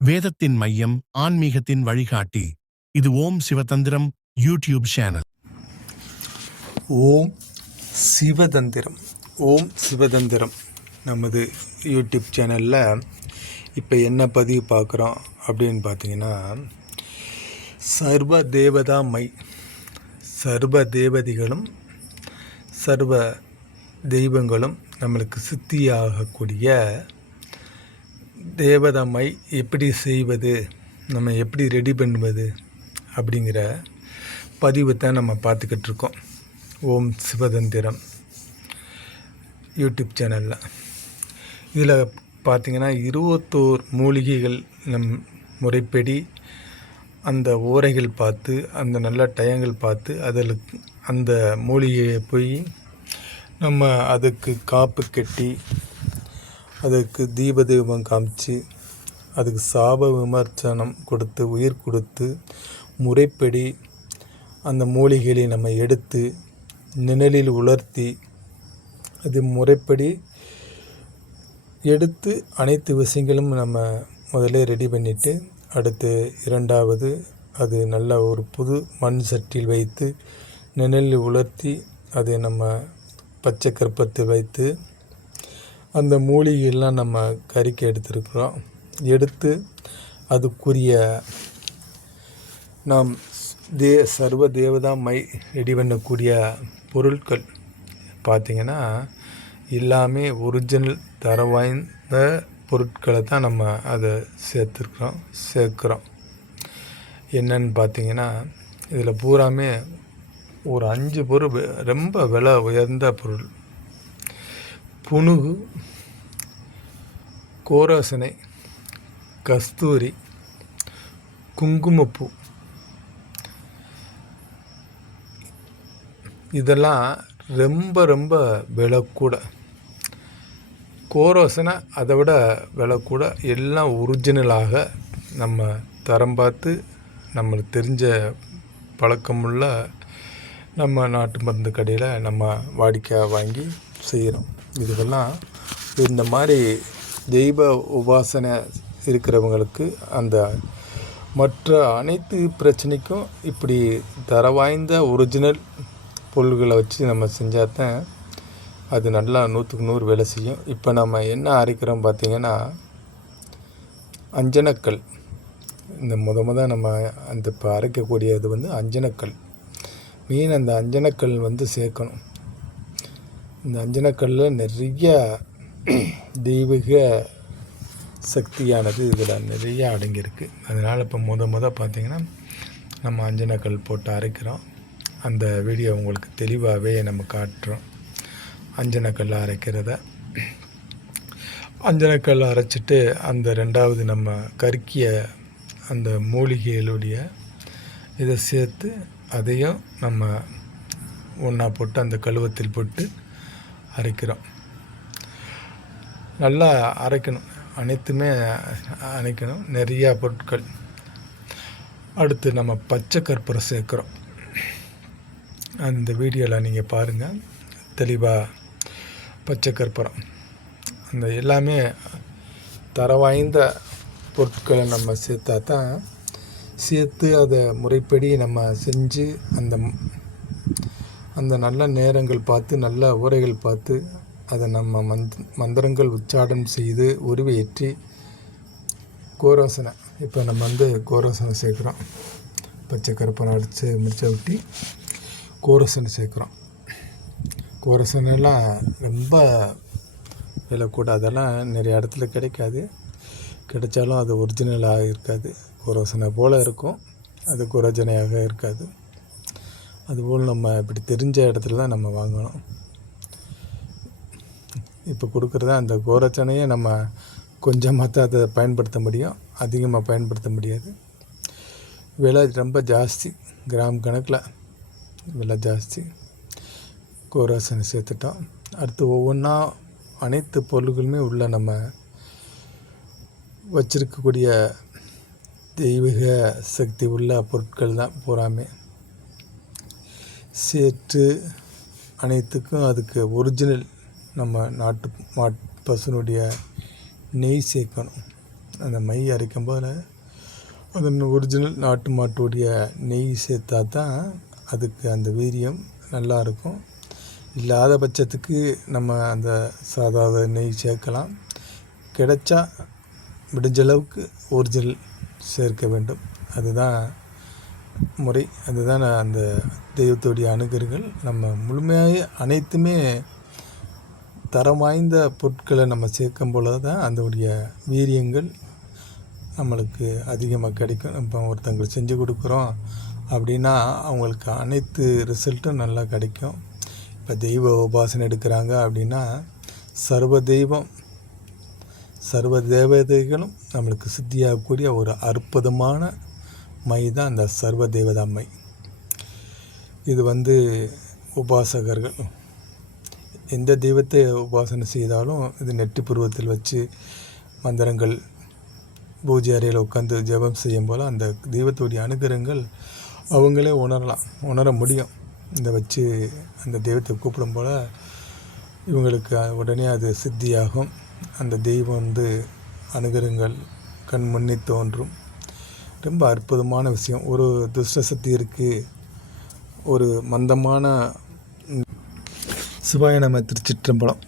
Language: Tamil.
வேதத்தின் மையம், ஆன்மீகத்தின் வழிகாட்டி. இது ஓம் சிவதந்திரம் யூடியூப் சேனல். ஓம் சிவதந்திரம் நமது யூடியூப் சேனலில் இப்போ என்ன பதிவு பார்க்குறோம் அப்படின்னு பார்த்தீங்கன்னா, சர்வ தேவதைகளும் சர்வ தெய்வங்களும் நம்மளுக்கு சித்தியாகக்கூடிய தேவதாமை எப்படி செய்வது, நம்ம எப்படி ரெடி பண்ணுவது அப்படிங்கிற பதிவு தான் நம்ம பார்த்துக்கிட்டு இருக்கோம் ஓம் சிவதந்திரம் யூடியூப் சேனலில். இதில் பார்த்திங்கன்னா 21 மூலிகைகள் நம் முறைப்படி அந்த ஓரைகள் பார்த்து, அந்த நல்ல டயங்கள் பார்த்து, அதில் அந்த மூலிகையை போய் நம்ம அதுக்கு காப்பு கட்டி, அதுக்கு தீபதீபம் காமிச்சு, அதுக்கு சாப விமர்சனம் கொடுத்து, உயிர் கொடுத்து, முறைப்படி அந்த மூலிகைகளை நம்ம எடுத்து நிழலில் உலர்த்தி, அது முறைப்படி எடுத்து அனைத்து விஷயங்களும் நம்ம முதல்ல ரெடி பண்ணிவிட்டு, அடுத்து இரண்டாவது அது நல்ல ஒரு புது மண் சட்டியில் வைத்து நிழலில் உலர்த்தி, அதை நம்ம பச்சை கற்பத்தில் வைத்து அந்த மூலிகையெல்லாம் நம்ம கறிக்கு எடுத்துருக்குறோம். எடுத்து அதுக்குரிய நாம் சர்வ தேவதாமை ரெடி பண்ணக்கூடிய பொருட்கள் பார்த்திங்கன்னா எல்லாமே ஒரிஜினல் தர வாய்ந்த பொருட்களை தான் நம்ம அதை சேர்க்குறோம். என்னன்னு பார்த்திங்கன்னா, இதில் பூராமே ஒரு 5 பொருள் ரொம்ப விலை உயர்ந்த பொருள். புனுகு, கோரோசனை, கஸ்தூரி, குங்குமப்பூ, இதெல்லாம் ரொம்ப ரொம்ப விலை கூட. கோரோசனை அதை விட விலை கூட. எல்லாம் ஒரிஜினலாக நம்ம தரம் பார்த்து நம்மளுக்கு தெரிஞ்ச பழக்கமுள்ள நம்ம நாட்டு மருந்து கடையில் நம்ம வாடிக்கையாக வாங்கி செய்கிறோம். இதுக்கெல்லாம் இந்த மாதிரி தெய்வ உபாசனை இருக்கிறவங்களுக்கு அந்த மற்ற அனைத்து பிரச்சனைக்கும் இப்படி தர வாய்ந்த ஒரிஜினல் பொருள்களை வச்சு நம்ம செஞ்சால் தான் அது நல்லா 100க்கு 100 வேலை செய்யும். இப்போ நம்ம என்ன அரைக்கிறோம் பார்த்திங்கன்னா, அஞ்சனக்கல். இந்த முத நம்ம அந்த இப்போ அரைக்கக்கூடியது அஞ்சனக்கல். மெயின் அந்த அஞ்சனக்கல் சேர்க்கணும். இந்த அஞ்சனக்கல்லில் நிறைய தெய்வீக சக்தியானது இதில் நிறைய அடங்கியிருக்கு. அதனால் இப்போ முத பார்த்திங்கன்னா நம்ம அஞ்சனக்கல் போட்டு அரைக்கிறோம். அந்த வீடியோ உங்களுக்கு தெளிவாகவே நம்ம காட்டுறோம். அஞ்சனக்கல் அரைக்கிறத, அஞ்சனக்கல் அரைச்சிட்டு அந்த ரெண்டாவது நம்ம கருக்கிய அந்த மூலிகைகளுடைய இதை சேர்த்து அதையும் நம்ம ஒன்றா போட்டு அந்த கழுவத்தில் போட்டு அரைக்கிறோம். நல்லா அரைக்கணும், அனைத்துமே அரைக்கணும், நிறையா பொருட்கள். அடுத்து நம்ம பச்சை கற்பூரம் சேர்க்குறோம். அந்த வீடியோவில் நீங்கள் பாருங்கள் தெளிவாக. பச்சை கற்பூரம் அந்த எல்லாமே தர வாய்ந்த பொருட்களை நம்ம சேர்த்தா தான், சேர்த்து அதை முறைப்படி நம்ம செஞ்சு அந்த நல்ல நேரங்கள் பார்த்து, நல்ல உரைகள் பார்த்து, அதை நம்ம மந்திரங்கள் உச்சாரணம் செய்து உருவேற்றி கோரோசனை, இப்போ நம்ம கோரோசனை சேர்க்குறோம். பச்சை கற்பூரம் அடித்து மிர்ச்சை விட்டி கோரோசனை சேர்க்குறோம். கோரோசனைலாம் ரொம்ப விலை கூட. அதெல்லாம் நிறைய இடத்துல கிடைக்காது. கிடைச்சாலும் அது ஒரிஜினலாக இருக்காது. கோரோசனை போல் இருக்கும், அது கோரோஜனையாக இருக்காது. அதுபோல் நம்ம இப்படி தெரிஞ்ச இடத்துல தான் நம்ம வாங்கணும். இப்போ கொடுக்குறத அந்த கோரோசனையை நம்ம கொஞ்சமாக தான் அதை பயன்படுத்த முடியும், அதிகமாக பயன்படுத்த முடியாது. விலை ரொம்ப ஜாஸ்தி, கிராம் கணக்கில் விலை ஜாஸ்தி. கோரோசனை சேர்த்துட்டோம். அடுத்து ஒவ்வொன்றா அனைத்து பொருள்களுமே உள்ள நம்ம வச்சிருக்கக்கூடிய தெய்வீக சக்தி உள்ள பொருட்கள் தான் பூராமே சேர்த்து அனைத்துக்கும் அதுக்கு ஒரிஜினல் நம்ம நாட்டு பசுனுடைய நெய் சேர்க்கணும். அந்த மை அரைக்கும் போது அதன் ஒரிஜினல் நாட்டு மாட்டுடைய நெய் சேர்த்தா தான் அதுக்கு அந்த வீரியம் நல்லா இருக்கும். இல்லாத பட்சத்துக்கு நம்ம அந்த சாதாரண நெய் சேர்க்கலாம். கிடைச்சா முடிஞ்ச அளவுக்கு ஒரிஜினல் சேர்க்க வேண்டும். அதுதான் முறை. அதுதான் அந்த தெய்வத்துடைய அணுகர்கள். நம்ம முழுமையாக அனைத்துமே தரம் வாய்ந்த பொருட்களை நம்ம சேர்க்கும் பொழுது தான் அதோடைய வீரியங்கள் நம்மளுக்கு அதிகமாக கிடைக்கும். இப்போ ஒருத்தங்களுக்கு செஞ்சு கொடுக்குறோம் அப்படின்னா அவங்களுக்கு அனைத்து ரிசல்ட்டும் நல்லா கிடைக்கும். இப்போ தெய்வ உபாசனை எடுக்கிறாங்க அப்படின்னா சர்வ தேவதைகளும் நம்மளுக்கு சித்தியாகக்கூடிய ஒரு அற்புதமான மை தான் அந்த சர்வ தேவதா மை. இது உபாசகர்கள் எந்த தெய்வத்தை உபாசனை செய்தாலும் இது நெற்றி புருவத்தில் வச்சு மந்திரங்கள் பூஜை அறையில் உட்காந்து ஜெபம் செய்யும் போல் அந்த தெய்வத்துடைய அனுகிரகங்கள் அவங்களே உணர முடியும். இதை வச்சு அந்த தெய்வத்தை கூப்பிடும் போல் இவங்களுக்கு உடனே அது சித்தியாகும். அந்த தெய்வம் அனுகிரகங்கள் கண் முன்னே தோன்றும். ரொம்ப அற்புதமான விஷயம். ஒரு துஷ்ட சக்தி இருக்குது, ஒரு மந்தமான சிவாய நம திருச்சிற்றம்பலம்.